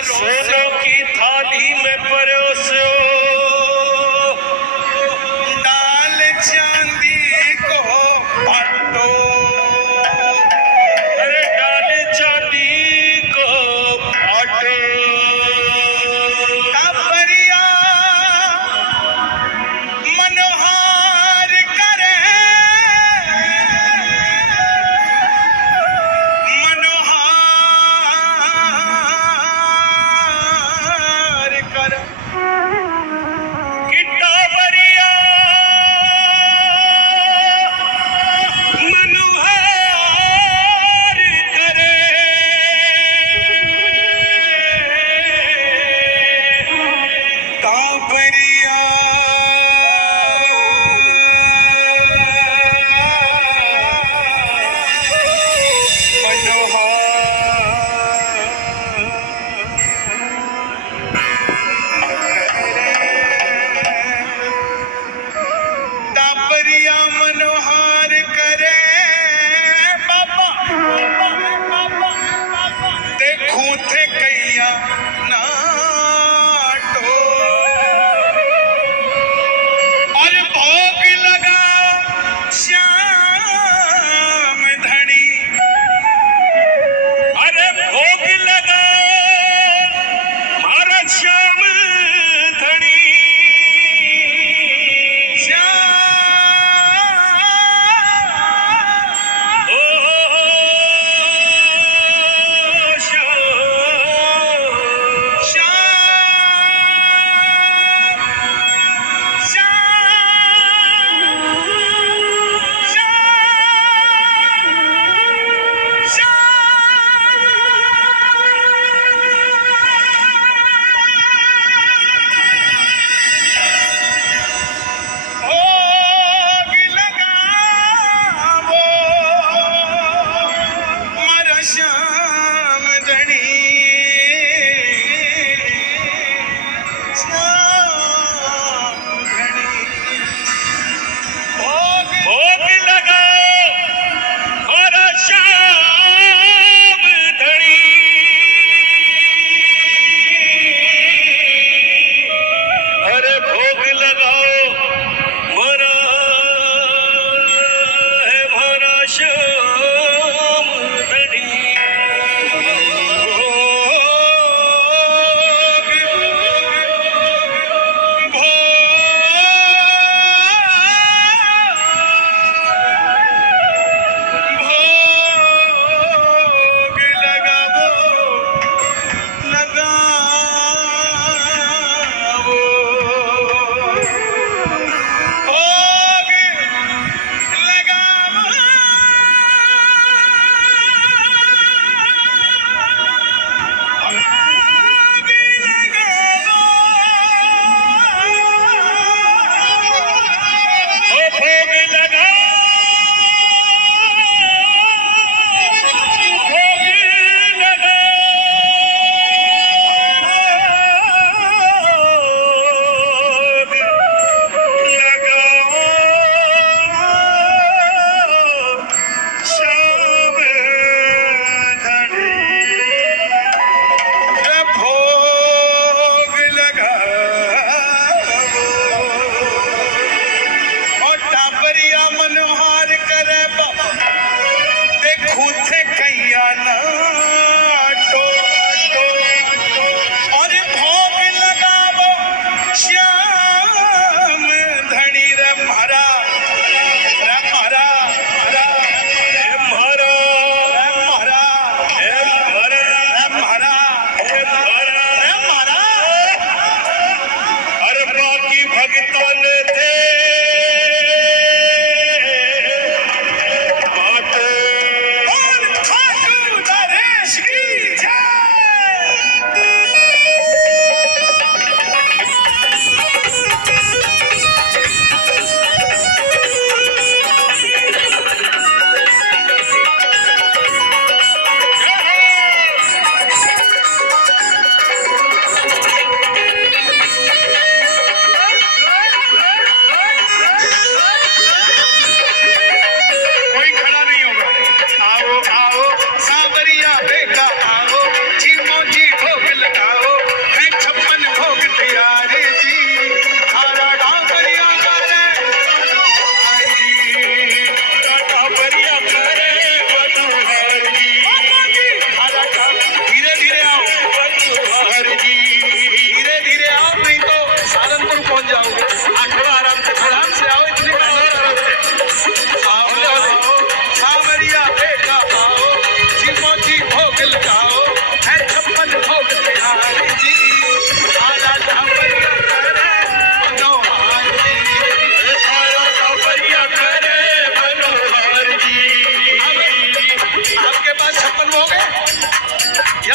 सोनों की थाली में परोसो डाल चांदी को बांटो। अरे डाल चांदी को बांटो। काबरिया मनोहार करे, मनोहार कर। किटावरिया मनोहार करे। काबरिया काबरिया मनोहार करे। बाबा देखूं थे कैया नाटो और भोग लगा श्याम धनी। अरे भोग लगा मारा श्याम धनी। श्याम ओ श्याम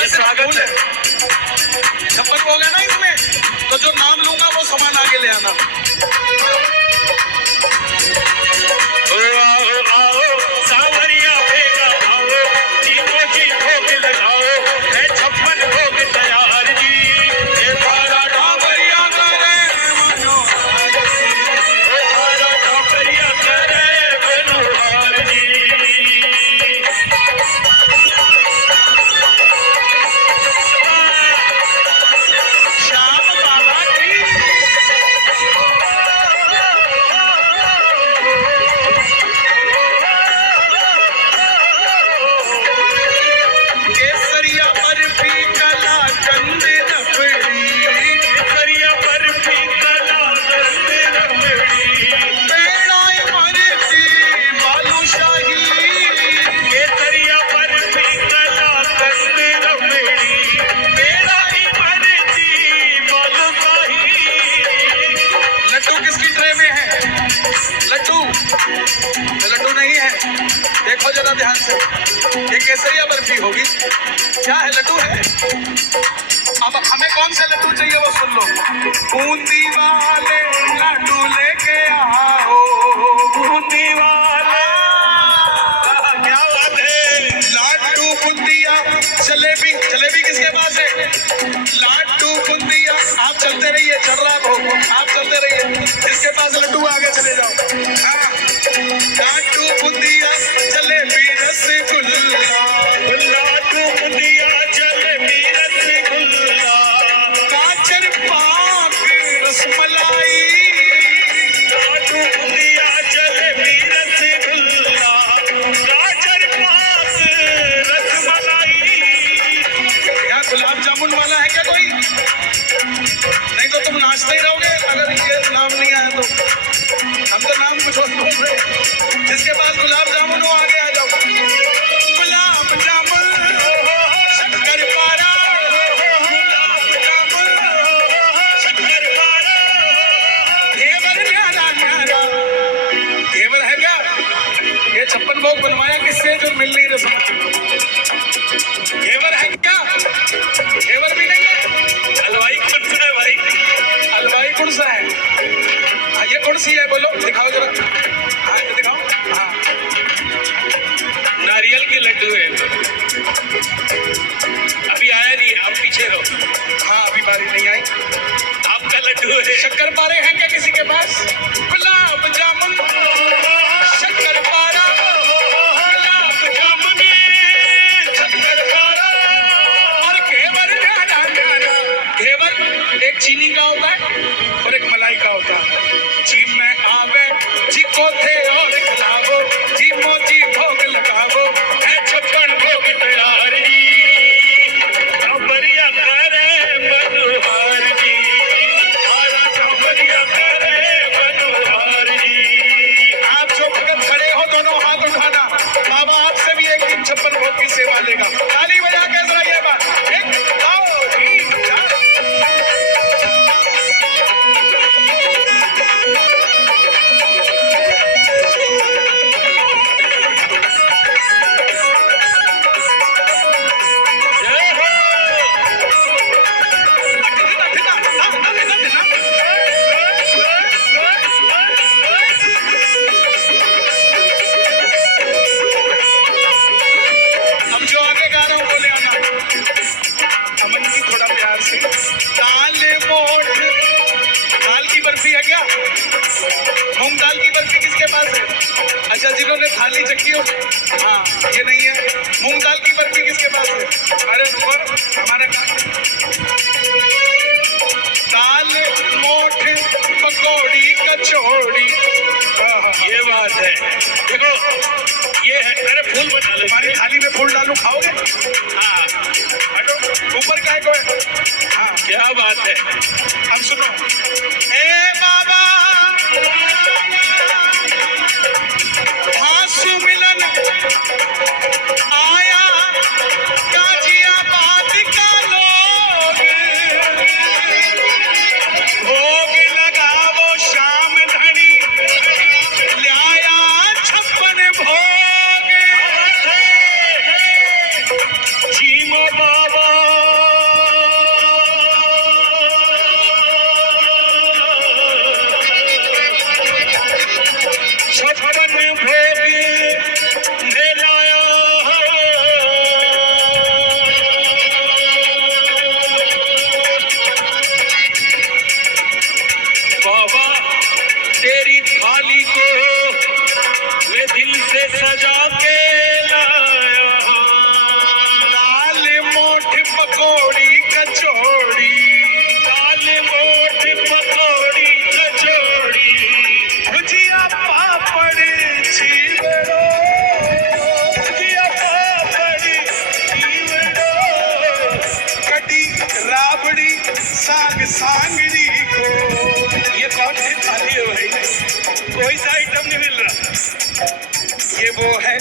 स्वागत है। छप्पन हो गया ना इसमें, तो जो नाम लूंगा वो सामान आगे ले आना। आओ आओ सावरिया भेगा आओ, जीतो जी भोग लगाओ, है 56 भोग तैयार जी। ये तारा डाबरिया करे मनोहार जी, ये तारा डाबरिया करे मनोहार जी। श्याम बाबा की केसरिया बर्फी कला कंद रबड़ी, केसरिया बर्फी कला कंद रबड़ी, पेड़ा इमरती बालूशाही, केसरिया बर्फी कला कंद रबड़ी, पेड़ा इमरती बालूशाही। लड्डू किसकी ट्रे में है? लड्डू तो लड्डू नहीं है, देखो जरा ध्यान से, ये केसरिया बर्फी होगी। क्या है? लड्डू है। अब हमें कौन से लड्डू चाहिए वो सुन लो। बूंदी वाले लड्डू लेके आओ, बूंदी वाले, क्या बात है। लाडू बुंदिया जलेबी, जलेबी किसके पास है? लाडू बुंदिया, आप चलते रहिए, चल रहा भोग, आप चलते रहिए, जिसके पास लड्डू आगे चले जाओ। हाँ, लाडू बुंदिया जलेबी रसगुल्ला, लाडू बुंदिया जलेबी रसगुल्ला, गाजर पाक रसमलाई, लाडू बुंदिया जलेबी रसगुल्ला, गाजर पाक रसमलाई। यहाँ गुलाब जामुन वाला है क्या कोई? नहीं तो तुम नाचते ही रहोगे अगर ये नाम नहीं आया तो। हम तो नाम कुछ और बोल रहे हैं। जिसके पास गुलाब जामुन हो आगे आ जाओ। गुलाब जामुन शक्कर पारा, गुलाब जामुन शक्कर पारा, घेवर न्यारा न्यारा। घेवर है क्या? ये 56 भोग बनवाया किससे जो मिल नहीं रहा समझ? घेवर है क्या? घेवर भी नहीं है। हलवाई कौन सा है भाई? हलवाई कौन सा है? हाँ, ये कौन सी है बोलो, दिखाओ जरा। हाँ ये दिखाओ। हाँ नारियल के लड्डू है। अभी आया नहीं, आप पीछे रहो। हाँ, अभी बारी नहीं आई। आपका लड्डू है। शक्कर पारे हैं क्या किसी के पास? गुलाब जामुन शक्कर पारा, गुलाब जामुन शक्कर पारा और घेवर न्यारा न्यारा। घेवर एक चीनी का होता है और एक मलाई का होता है। जी में आवे जी को थे और खिलावो, जी मोजी भोग लगावो, है 56 भोग तैयार जी। डाबरिया करे मनोहार जी, तारा डाबरिया करे मनोहार जी। आप जो भगत खड़े हो दोनों हाथ उठाना, बाबा आपसे भी एक दिन 56 भोग की सेवा लेगा। ताली बजा के जरा ये बात, 1 2 3 4। जय हो। अब जो आगे गा रहा हूँ बोले आना। अमन जी थोड़ा प्यार से। दाल मोठ, दाल की बर्फी है क्या? मूंग दाल की बर्फी किसके पास है? अच्छा, जिन्होंने थाली चक्की हो। हाँ, ये नहीं है। मूंग दाल की बर्फी किसके पास है? अरे रुको, हमारे दाल मोठ पकौड़ी कचौड़ी। ये बात है। देखो ये है, अरे फूल बना लो। हमारी थाली में फूल डालू, खाओगे? हाँ, हटो, ऊपर काय को है? हाँ, क्या बात है। अब सुनो। ए बाबा हासु मिलन आया गाजियाबाद का लोग, भोग लगावो शाम धनी, लाया 56 भोग। चीमो बाबा पकौड़ी कचौड़ी, दाल मोठ पकौड़ी कचौड़ी, भुजिया पापड़ चिवड़ो, भुजिया पापड़ चिवड़ो, कटी राबड़ी साग सांगरी को। ये कौन सी थाली है भाई? कोई सा आइटम नहीं मिल रहा। ये वो है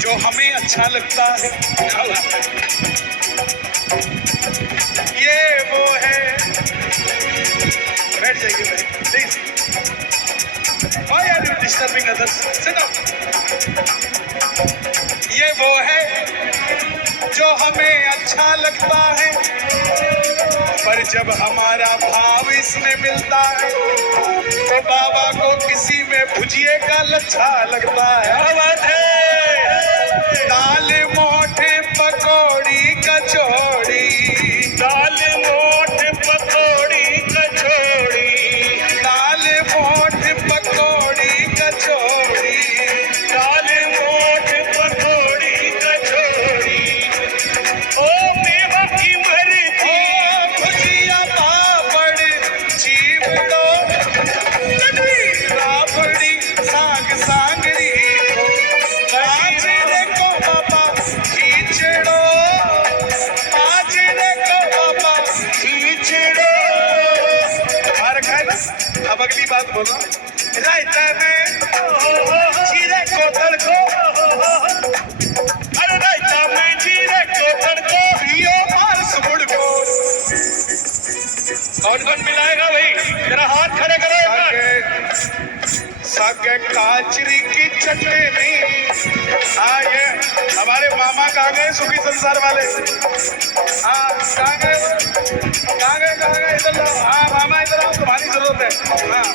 जो हमें अच्छा लगता है, क्या बात है? ये वो है। बैठ जाइए भाई please. Why are you disturbing others? Sit down. ये वो है जो हमें अच्छा लगता है, पर जब हमारा भाव इसमें मिलता है तो बाबा को किसी में भुजिए का लच्छा लगता है। क्या बात है? दाल मोठे पकौड़ी कचौड़ी, दाल मोठ पकौड़ी कचौड़ी, दाल मोठ पकौड़ी कचौड़ी, दाल मोठ पकौड़ी कचौड़ी, ओ मेवा की ओ मर्जी, भुजिया पापड़ चिवड़ो, कटी राबड़ी साग सांगरी को, आज देखो बाबा खींचड़ो, आज देखो बाबा खींचड़ो। तुम्हारा खाए ना। अब अगली बात बोलो। रायता में जीरे को तड़को, अरे रायता में जीरे को तड़को, पियो मार्स गुड़ को। कौन कौन मिलाएगा भाई? जरा हाथ खड़े करो एक बार। सागे काचरी की चटनी। हाँ ये हमारे मामा कहाँ गए सुखी संसार वाले? हाँ कहाँ गए? इधर लो। हाँ मामा इधर आओ, तुम्हारी जरूरत है। हाँ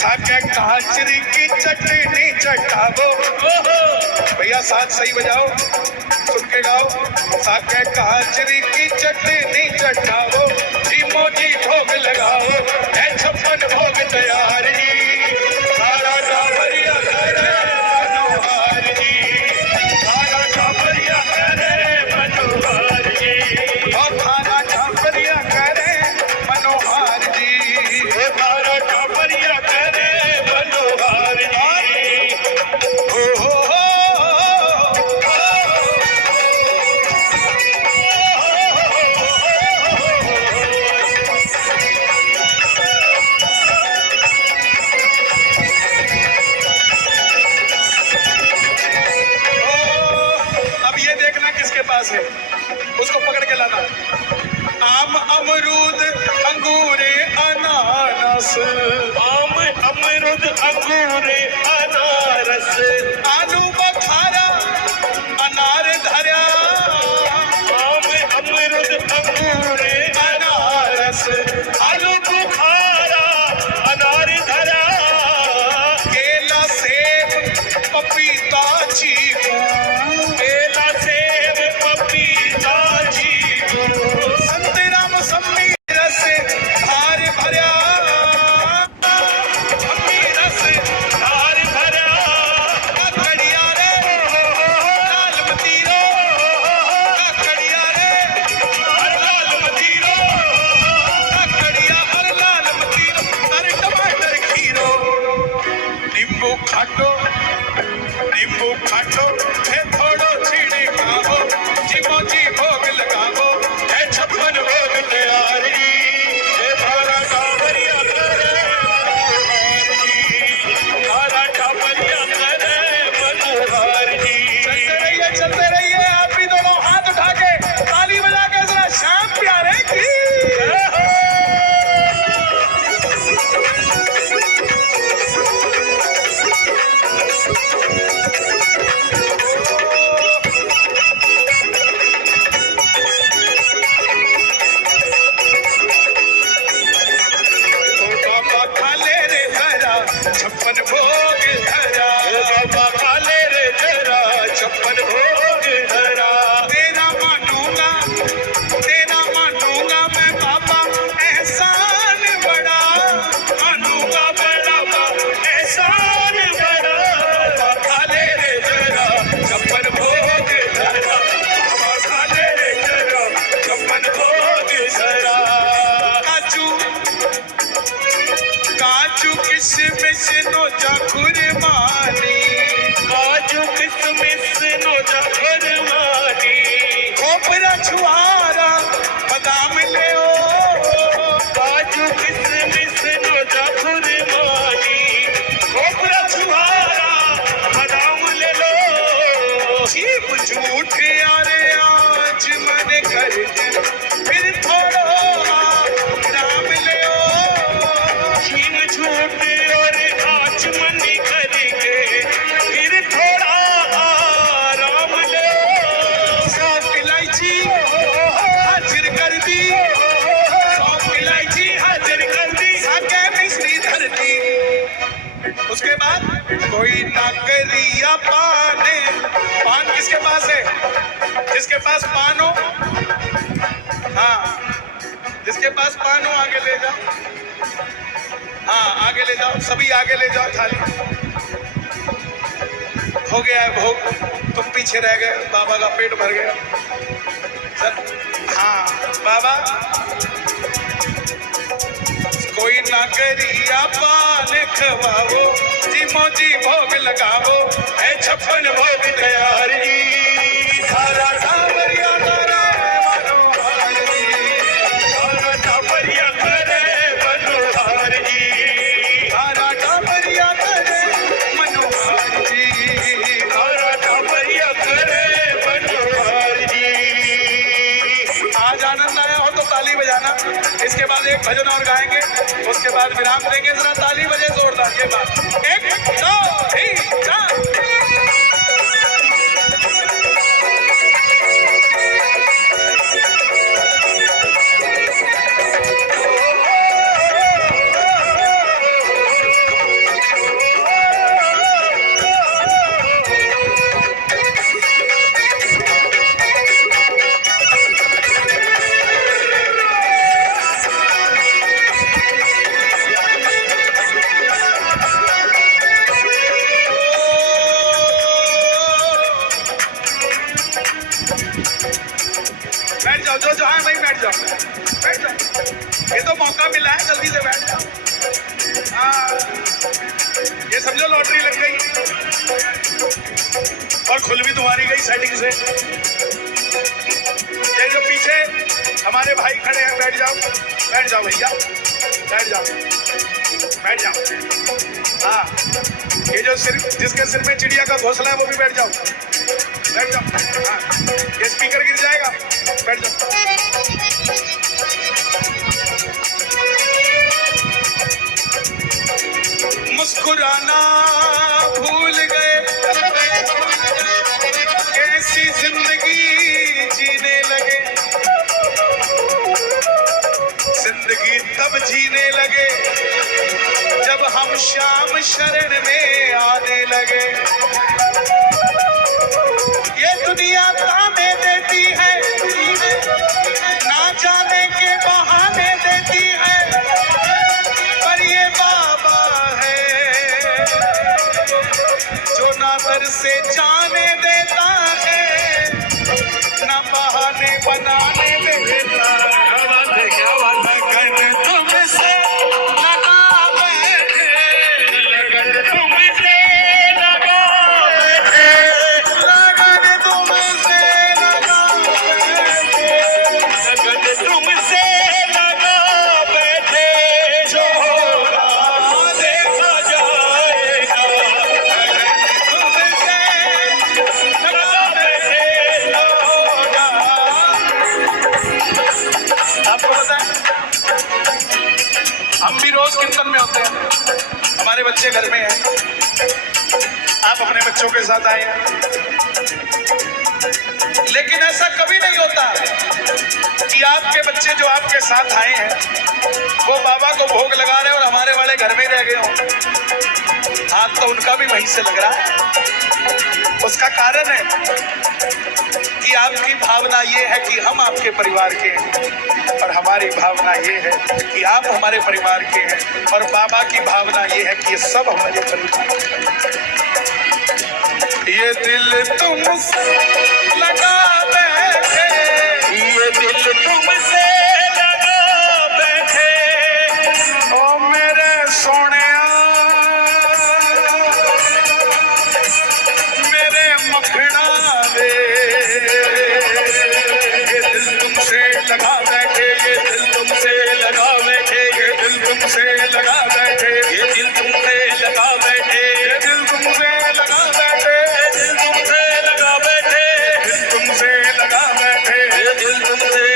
सागे काचरी की चटनी चटाओ। भैया साथ सही बजाओ, सुन के गाओ। सागे काचरी की चटनी चटाओ, जी मोजी भोग लगाओ, है छप्पन भोग तैयार जी। सारा टाबरिया करे मनोहर जी, सारा टाबरिया करे मनोहर जी, और खाना टाबरिया करे मनोहर जी। सारा टाबरिया करे मनोहर जी। हो हो हो, अब ये देखना किसके पास है, उसको पकड़ के लाना। आम अमरूद अंगूरे अनानास, आम अमरुद अंगूर अनारस, आलू बखारा अनार धरा, आम अमरुद अंगूर अनारस, आलू बुखारा अनार धरा, केला सेब पपीता चीकू, केला सेब पपीता चीकू, संतरा मौसमी रस धार भरा, मम्मी रस धार भरा, कड़िया रे लाल मतीरो, कड़िया रे लाल करके फिर थोड़ो राम ले छीन झूठ और आचमनी करके फिर थोड़ा आराम लो। सौंफ इलायची हाजिर कर दी, सौंफ इलायची हाजिर कर दी, साके मिश्री धर दी। उसके बाद कोई ना करिया पाने, पान किसके पास है? जिसके पास पान हो, हाँ जिसके पास पान हो आगे ले जाओ, हाँ आगे ले जाओ, सभी आगे ले जाओ थाली। हो गया है भोग, तुम पीछे रह गए, बाबा का पेट भर गया। सर हाँ बाबा, कोई ना करिया पान खवाओ, जी मोजी भोग लगाओ, है 56 भोग तैयार जी। सारा सावरिया करे मनोहर जी, सारा टाबरिया करे मनोहर जी। सारा टाबरिया करे मनोहर जी। सारा टाबरिया करे मनोहर जी। आज आनंद आया हो तो ताली बजाना। इसके बाद एक भजन और गाएंगे, उसके बाद विराम देंगे। जरा ताली बजे जोरदार, ये बात 1 2 3 4। बैठ जाओ, जो जो है वहीं बैठ जाओ, बैठ जाओ। ये तो मौका मिला है, जल्दी से बैठ जाओ। हाँ ये समझो लॉटरी लग गई और खुल भी तुम्हारी गई सेटिंग से। ये जो पीछे हमारे भाई खड़े हैं, बैठ जाओ, बैठ जाओ भैया, बैठ जाओ, बैठ जाओ। हाँ ये जो सिर, जिसके सिर में चिड़िया का घोंसला है वो भी बैठ जाओ, बैठ जाओ। हाँ ये स्पीकर गिर जाएगा, बैठ जाओ। मुस्कुराना भूल गए, कैसी जिंदगी जीने लगे, जिंदगी तब जीने लगे जब हम श्याम शरण में आने लगे। ये दुनिया ताने देती है, ना जाने के बहाने देती है, पर ये बाबा है जो ना दर से जाने देता है, ना बहाने बनाने देता है। क्या बात है। लगन तुमसे लगा बैठे, लगन तुमसे लगा बैठे, लगन तुमसे लगा बैठे, लगन तुमसे लगा बैठे, जो होगा देखा जाएगा। लगन तुमसे लगा बैठे, जो होगा। आपको पता है हम भी रोज कीर्तन में होते हैं, हमारे बच्चे घर में हैं, आप अपने बच्चों के साथ आए हैं, लेकिन ऐसा कभी नहीं होता कि आपके बच्चे जो आपके साथ आए हैं वो बाबा को भोग लगा रहे हैं और हमारे वाले घर में रह गए हों। हाथ तो उनका भी वहीं से लग रहा है। उसका कारण है कि आपकी भावना ये है कि हम आपके परिवार के हैं, और हमारी भावना ये है कि आप हमारे परिवार के हैं, और बाबा की भावना ये है कि ये सब हमारे परिवार के हैं। ये दिल तुमसे लगा बैठे, ये दिल तुमसे लगा बैठे, ओ मेरे सोनिया, मेरे मखना वे, ये दिल तुमसे लगा बैठे, ये दिल तुमसे लगा बैठे, ये दिल तुमसे लगा बैठे, ये दिल तुमसे लगा बैठे, ये दिल तुमसे लगा बैठे, दिल तुमसे लगा बैठे, दिल तुमसे लगा बैठे, ये दिल तुमसे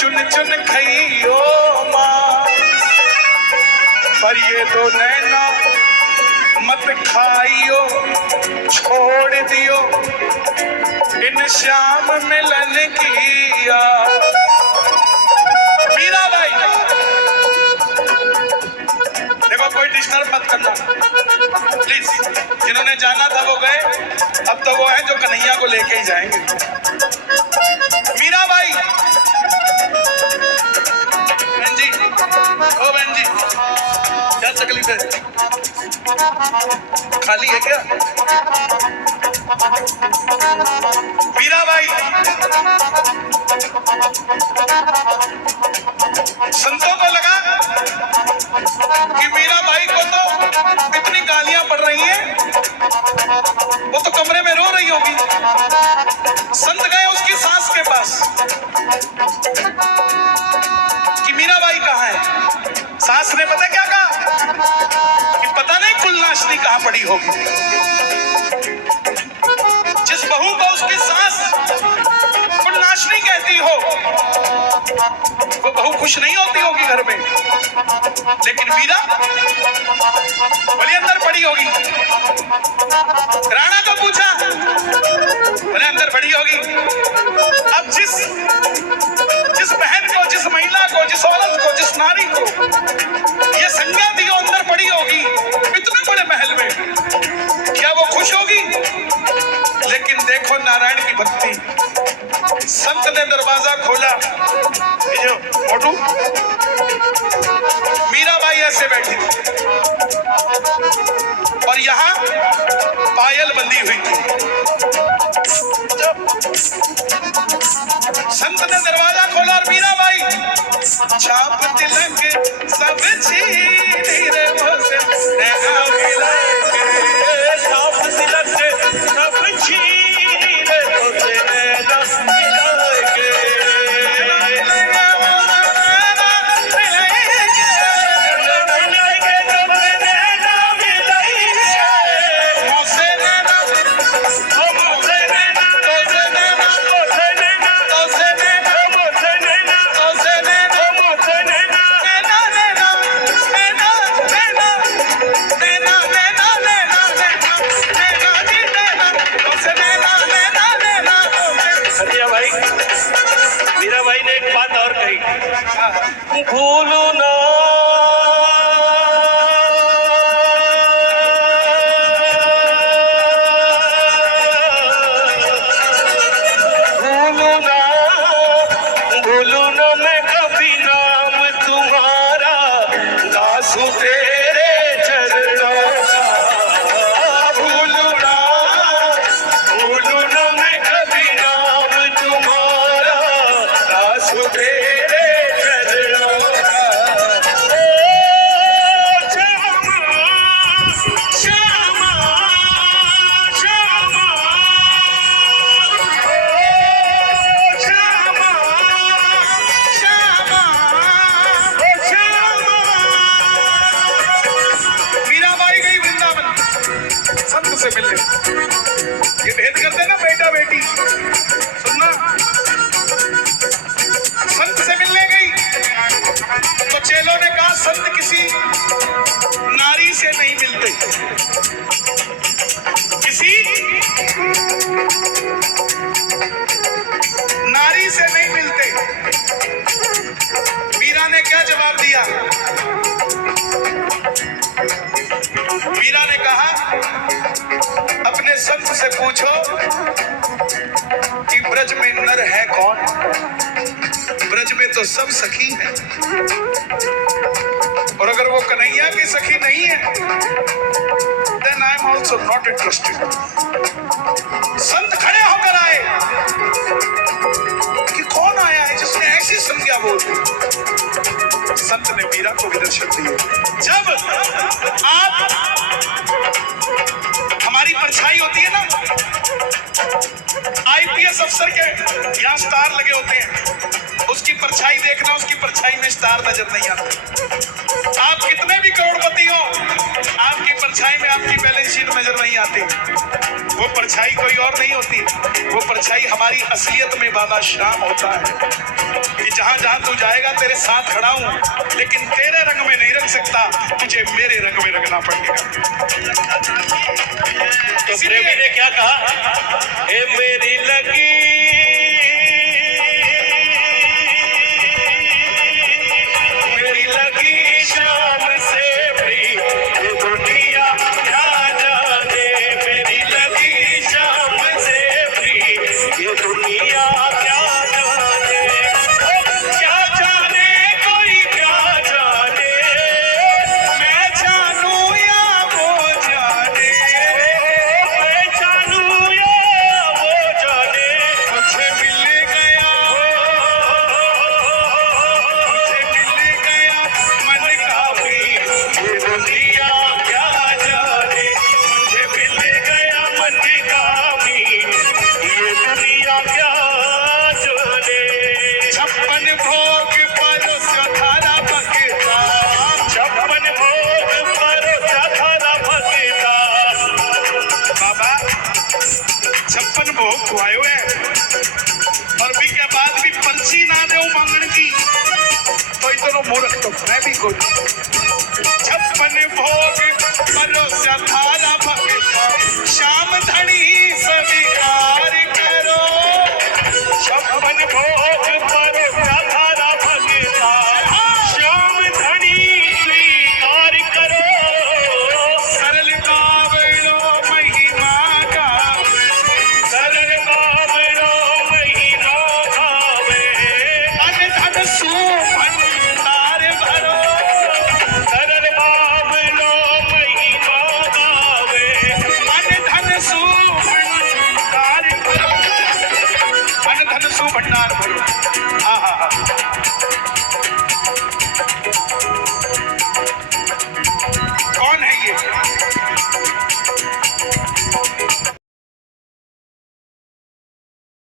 चुन चुन खइयो माँ, पर ये दो नैना मत खाइयो, छोड़ दियो इन श्याम मिलन की याद। मीरा भाई देखो, कोई डिस्टर्ब मत करना प्लीज। जिन्होंने जाना था वो गए, अब तो वो है जो कन्हैया को लेके ही जाएंगे। मीरा भाई, बहन जी, ओ बहन जी, क्या तकलीफ है? खाली है क्या? मीरा भाई, संतों को लगा कि मीरा भाई को तो इतनी गालियां पड़ रही हैं, वो तो कमरे में रो रही होगी। संत गए उसकी सास के पास कि मीरा भाई कहाँ है। सास ने पता क्या कहा कि पता नहीं कुलनाशनी कहाँ पड़ी होगी। जिस बहू को उसकी सास कुलनाशनी कहती हो, वो बहू खुश नहीं होती होगी घर में। लेकिन मीरा बोली अंदर पड़ी होगी। राणा को पूछा, बोले अंदर पड़ी होगी। अब जिस बहन को, जिस महिला को, जिस औरत को, जिस नारी को ये संज्ञा दी हो अंदर पड़ी होगी इतने बड़े महल में, क्या वो खुश होगी? लेकिन देखो नारायण की भक्ति। संत ने दरवाजा खोला, मोटू, मीरा बाई ऐसे बैठी थी और यहाँ पायल बंधी हुई थी। संत ने दरवाजा खोला और मीरा बाई छाप तिलक सब छीनी रे मोसे छाप तिलक सब छीनी रे मोसे भूलो ना भूलो ना मैं कभी नाम तुम्हारा, दासू तेरे चरणों का। भूलो ना मैं कभी नाम तुम्हारा, दासू तेरे चरणों का। श्यामा श्यामा श्यामा श्यामा श्यामा। मीरा बाई गई वृंदावन संत से मिलने। ये भेद करते ना बेटा बेटी, सुनना। संत से मिलने गई तो चेलों ने कहा संत किसी नारी से नहीं मिलते, किसी नारी से नहीं मिलते। मीरा ने क्या जवाब दिया? मीरा ने कहा अपने संत से पूछो कि ब्रज में नर है कौन? ब्रज में तो सब सखी है, और अगर वो कन्हैया की सखी नहीं है then I am also not interested। संत खड़े होकर आए कि कौन आया है जिसने ऐसी संज्ञा बोल दी। संत ने मीरा को भी दर्शन दिए। जब आप हमारी परछाई होती है ना, आईपीएस अफसर के यहाँ स्टार लगे होते हैं, उसकी परछाई देखना, उसकी परछाई में स्टार नजर नहीं आते। आप कितने भी करोड़पति हो, आपकी परछाई में आपकी बैलेंस शीट नजर नहीं आती। वो परछाई कोई और नहीं होती, वो परछाई हमारी असलियत में बाबा श्याम होता है कि जहां जहां तू जाएगा तेरे साथ खड़ा हूं, लेकिन तेरे रंग में नहीं रंग सकता, तुझे मेरे रंग में रंगना पड़ेगा। तो प्रेमी ने क्या कहा, ए मेरी लगी शाम से भी ये दुनिया क्या जाने, मेरी लगी शाम से भी ये दुनिया क्या जाने, क्या जाने कोई क्या जाने, मैं जानू या वो जाने, मैं जानू या वो जाने, मुझे मिल गया, मुझे मिल गया मन का भी ये दुनिया क्या जाने, मुझे मिल गया मन का भी ये दुनिया क्या जाने। 56 भोग परोसा थारा भगता, 56 भोग परोसा थारा भगता। बाबा 56 भोग खुआयो है और भी के बाद भी पर्ची ना दे मांगण की, तो इतना मूर्ख तो मैं भी कोई। 56 भोग परोसा थारा भगता, श्याम धनी स्वीकार करो। 56 भोग परोसा थारा भगता, श्याम धनी स्वीकार करो। सरल बावड़ो महिमा गावे, सरल बावड़ो महिमा गावे, अन धन सुभंडार भरो। सरल बावड़ो महिमा गावे, अन धन सुभंडार भरो, अन धन सुभंडार भरो। हाँ हाँ हाँ,